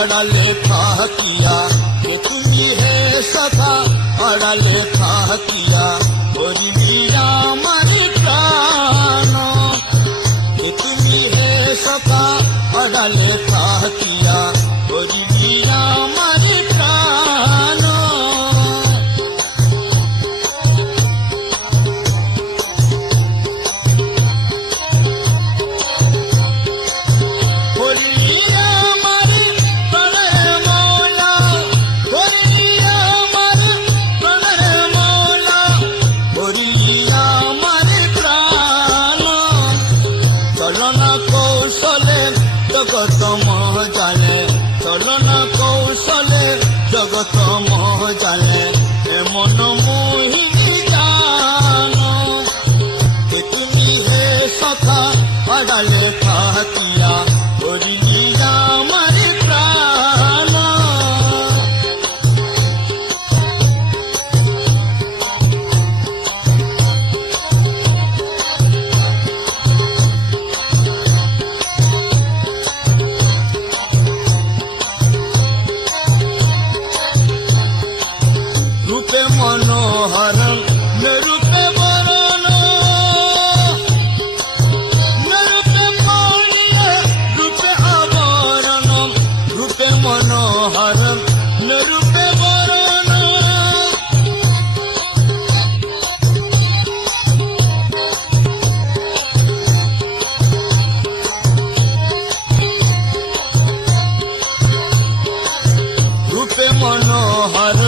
আড়ালে থাকিয়া কে তুমি হে সখা আড়ালে থাকিয়া করিলি আমার প্রাণ কে তুমি হে সখা আড়ালে থাকিয়া করিলি আমার প্রাণ জগত মহাজালে চলনা কৌশলে জগত মহাজালে এমন মোহিনী জান তুমি হে সখা আড়ালে থাকিয়া করিলি আমার প্রাণ রূপে মনোহর নিরূপে বরণ নিরূপে পড়িয়ে রূপে আবরণ রূপে মনোহর নিরূপে বরণ রূপে মনোহর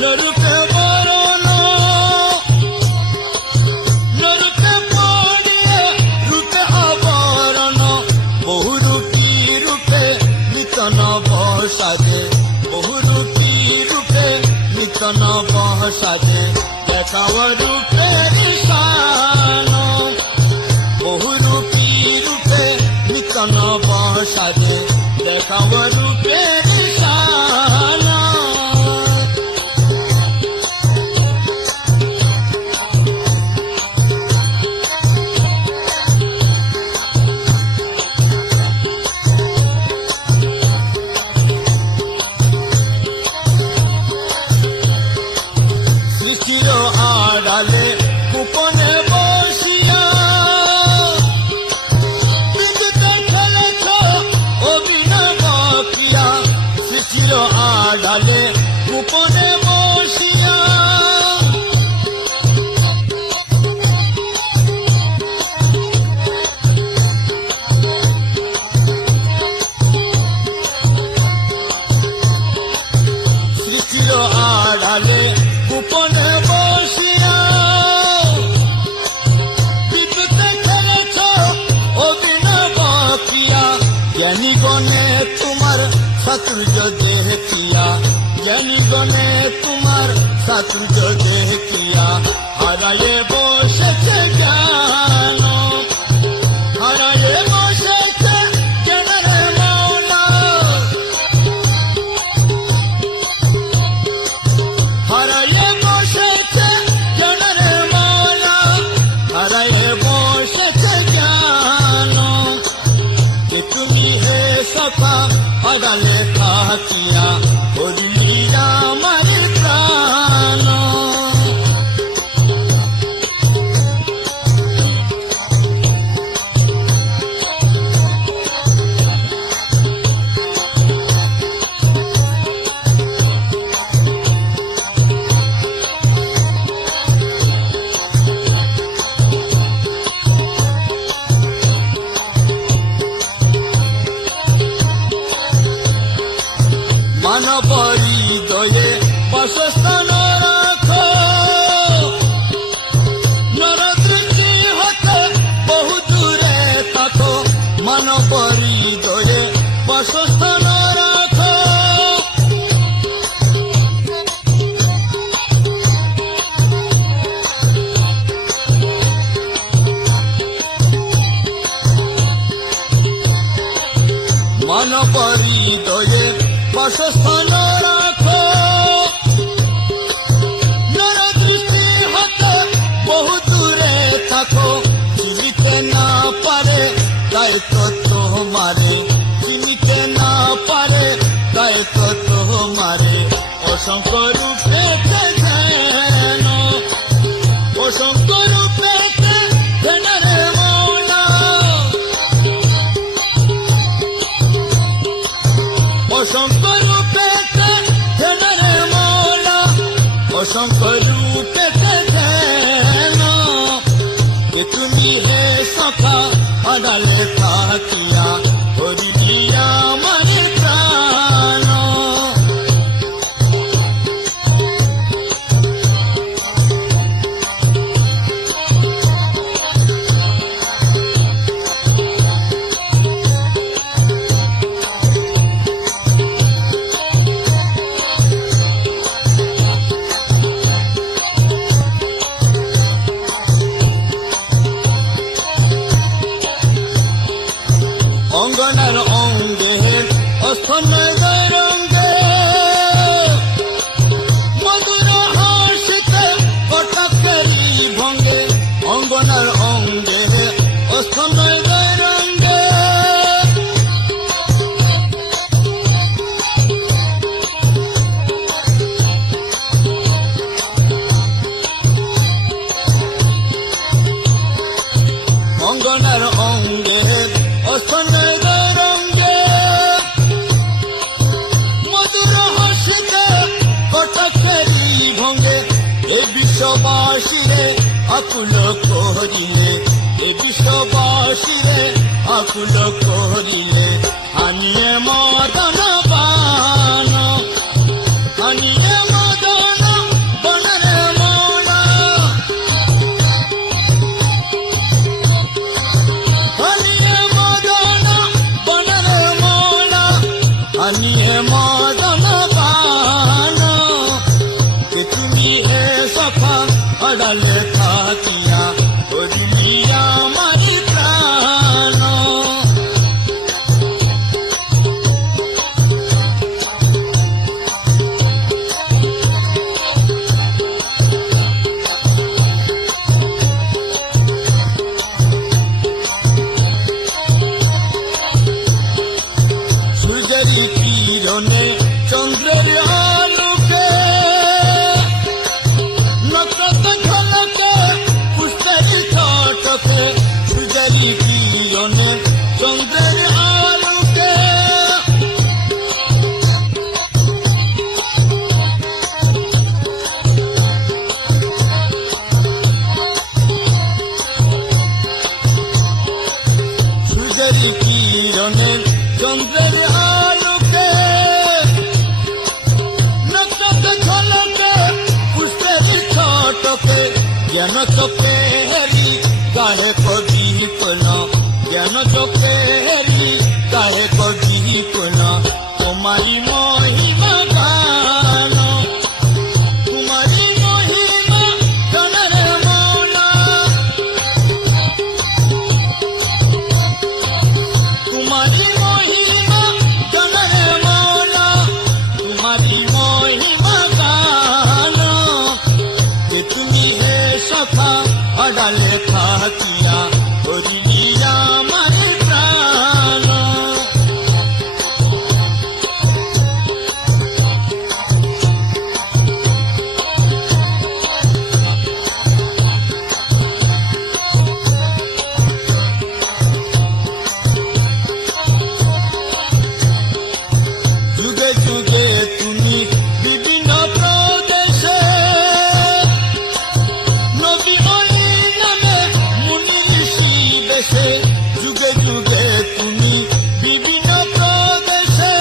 নিরূপে বরণ নিরূপে পড়িয়ে রূপে আবরণ বহুরূপী রূপে নিতন বসাদে বহুরূপী রূপে নিতন বসাদে দেখাও রূপে শান বহুরূপী রূপে নিতন বসাদে দেখাও রূপে শান সৃষ্টির আড়ালে গোপনে বসিয়া বিদ্যুতে খেলেছ অভিনব ক্রিয়া সৃষ্টির আড়ালে গোপনে বসিয়া সৃষ্টির আড়ালে গোপনে বসিয়া বিদ্যুতে খেলেছ অভিনব ক্রিয়া জ্ঞানী গণে তোমার চাতুর্য দেখিয়া জ্ঞানী গণে তোমার চাতুর্য দেখিয়া হারায়ে বসেছে জ্ঞান হারায়ে বসেছে জ্ঞানের মৌলা হারায়ে বসেছে জ্ঞানের মৌলা হারায়ে বসেছে জ্ঞান কে তুমি হে সখা আড়ালে থাকিয়া করিলি আমার প্রাণ মানব হৃদয়ে বাসস্থান রাখ নরদৃষ্টি হতে বহু দূরে থাকো মানব হৃদয়ে বাসস্থান রাখ মানব হৃদয়ে বাসস্থান রাখো নরদৃষ্টি হতে বহু দূরে থাকো চিনিতে না পারে দায়িত্ব তোমারে চিনিতে না পারে অসংখ্য রূপেতে যেন অসংখ্য রূপেতে যেন রে মৌলা অসংখ্য রূপেতে যেন রে মৌলা অসংখ্য রূপেতে যেন যে তুমি হে সখা আড়ালে থাকিয়া হরিলি আমার প্রাণ অঙ্গনার অঙ্গে অস্থনয় রঙ্গে মধুর হাসিতে কটাকেরি ভঙ্গে অঙ্গনার অঙ্গে অস্থনয় রঙ্গে অঙ্গনার অঙ্গে অস্থনয় রঙ্গে মধুর হাসিতে কটাকেরি ভঙ্গে এ বিশ্ববাসীরে আকুল করিলে এ বিশ্ববাসীরে আকুল করিলে আনিয়ে মদন বান আনিয়ে মদন বনরে মৌলা আনিয়ে মদন বনরে মৌলা আনিয়ে মদন বান কে তুমি হে সখা আড়ালে থাকিয়া হরিলি আমার প্রাণ সূর্যের কিরণে চন্দ্রের আলোকে নক্ষত্র ঝলকে পুষ্পের ছটকে সূর্যের কিরণে চন্দ্রের আলোকে সূর্যের কিরণে চন্দ্রের আলোকে নক্ষত্র ঝলকে পুষ্পের ছটকে জ্ঞান চোখে হেরি কাহে কবি কোন জ্ঞান চোখে হেরি কাহে কবি কোন তোমারি মহিমা গান তোমারি মহিমা গান রে মৌলা তোমারি মহিমা গান রে মৌলা তোমারি মহিমা গান যে তুমি হে সখা আড়ালে থাকিয়া হরিলি আমার প্রাণ যুগে যুগে তুমি বিভিন্ন প্রদেশে নবী ওই নামে মুনি ঋষি বেশে যুগে যুগে তুমি বিভিন্ন প্রদেশে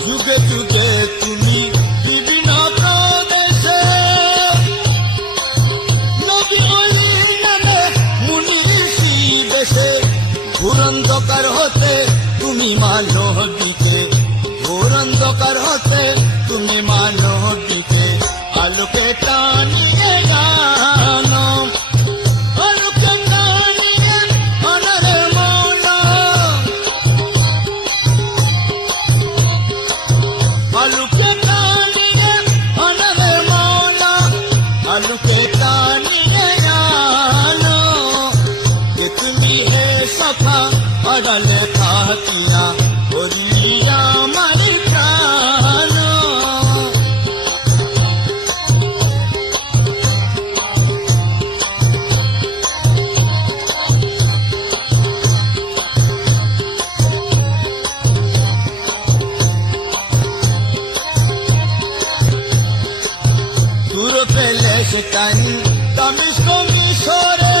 যুগে যুগে তুমি বিভিন্ন প্রদেশে নবী ওই নামে মুনি ঋষি বেশে ঘোরান্ধকার হতে তুমি মানব দিতে ঘোরান্ধকার হতে তুমি মানব দিতে আলোকে টানিয়ে গান আলোকে টানিয়ে অনরে মৌলা আলোকে টানিয়ে অনরে মৌলা আলোকে আড়ালে থাকিয়া করিলি আমার প্রাণ। দূর পেলে সেখান দামিস্ক মিশরে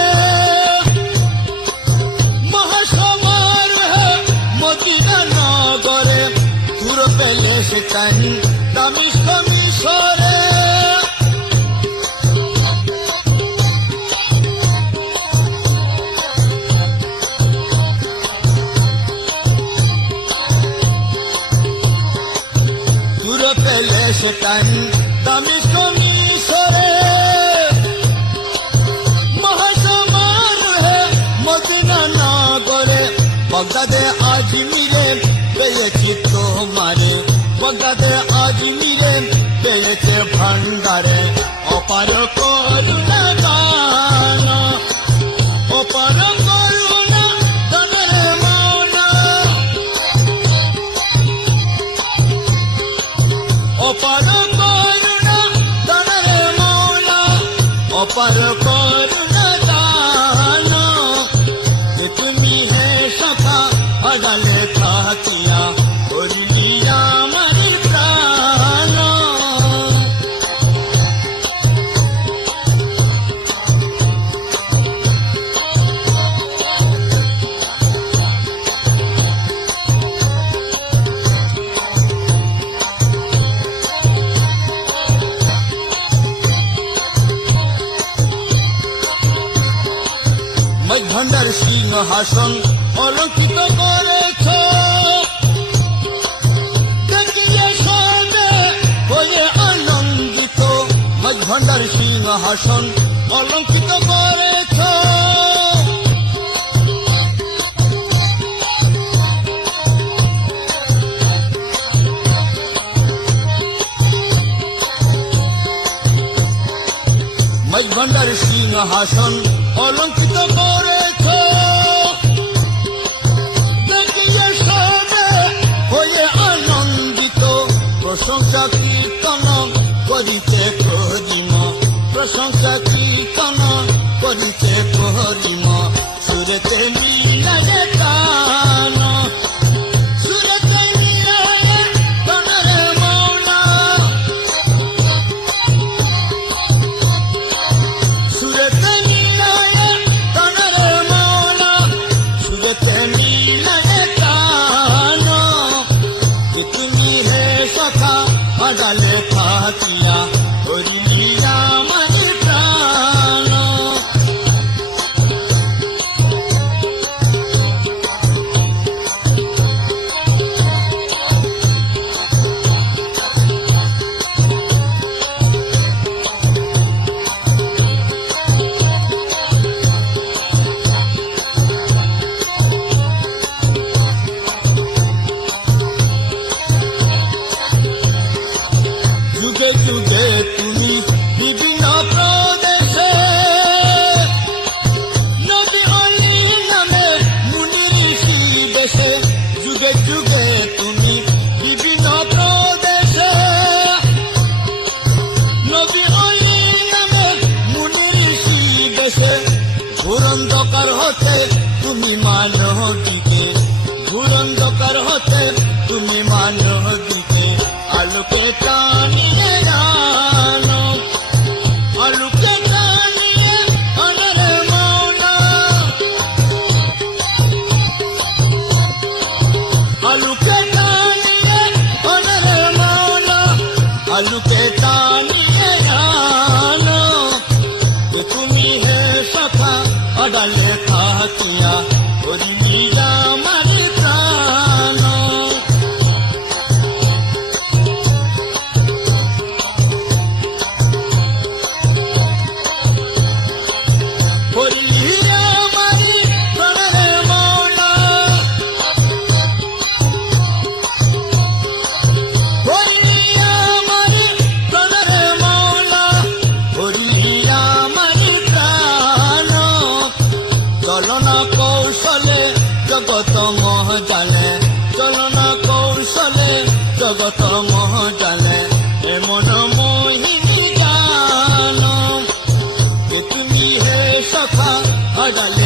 মহাসমারোহে মদিনা নগরে। দূর পেলে সেখান দামিস্ক মিশরে দূর পেলে সেখান দামিস্ক মিশরে মহাসমারোহে মদিনা নগরে। বগদাদে আজমিরে পেয়েছি তোমারে, বগদাদে আজমিরে পেয়েছে ভান্ডারে। অপার করুণা দান, অপার করুণা দানের মাওলা, অপার করুণা দানের মাওলা, অপার করুণা দান। যে তুমি হে সখা আড়ালে থাকিয়া করিলি আমার প্রাণ। ভান্ডার সিংহাসন অলঙ্কিত করেছ, দেখিয়ে সবে হয়ে আনন্দিত। ভান্ডার সিংহাসন অলঙ্কিত করেছ, ভান্ডার সিংহাসন অলঙ্কিত করেছ। দেখিয়ে সবে হয়ে আনন্দিত। প্রশংসা কীর্তন করিতে করিম, প্রশংসা কীর্তন করিতে করিম। সুরেতে মিলায়ে গান, সুরেতে মিলায়ে গানের মাওলা, সুরেতে মিলায়ে গানের মাওলা, সুরেতে মিলায়ে গান। যে তুমি হে সখা আড়ালে থাকিয়া করিলি আমার প্রাণ। যুগে যুগে তুমি বিভিন্ন প্রদেশে নবী অলি নামে মুনি ঋষি দেশে। যুগে যুগে তুমি বিভিন্ন প্রদেশে নবী অলি নামে মুনি ঋষি দেশে। ঘোরন্ধকার হতে তুমি মানহ দিতে, ঘোরন্ধকার হতে তুমি মানহ দিতে। আলোকে টানিয়ে আনো, আলোকে টানিয়ে আনার মাওলা, আলোকে টানিয়ে আনার মাওলা, আলোকে টানিয়ে আনো। যে তুমি হে সখা আড়ালে থাকিয়া করিলি আমার প্রাণ। করিলি আমার প্রাণের মাওলা, করিলি আমার প্রাণের মাওলা, করিলি আমার প্রাণ। জগত মহ জালে চলনা কৌশলে জগত মহ জালে এমন মোহিনী জানো যে তুমি হে সখা আড়ালে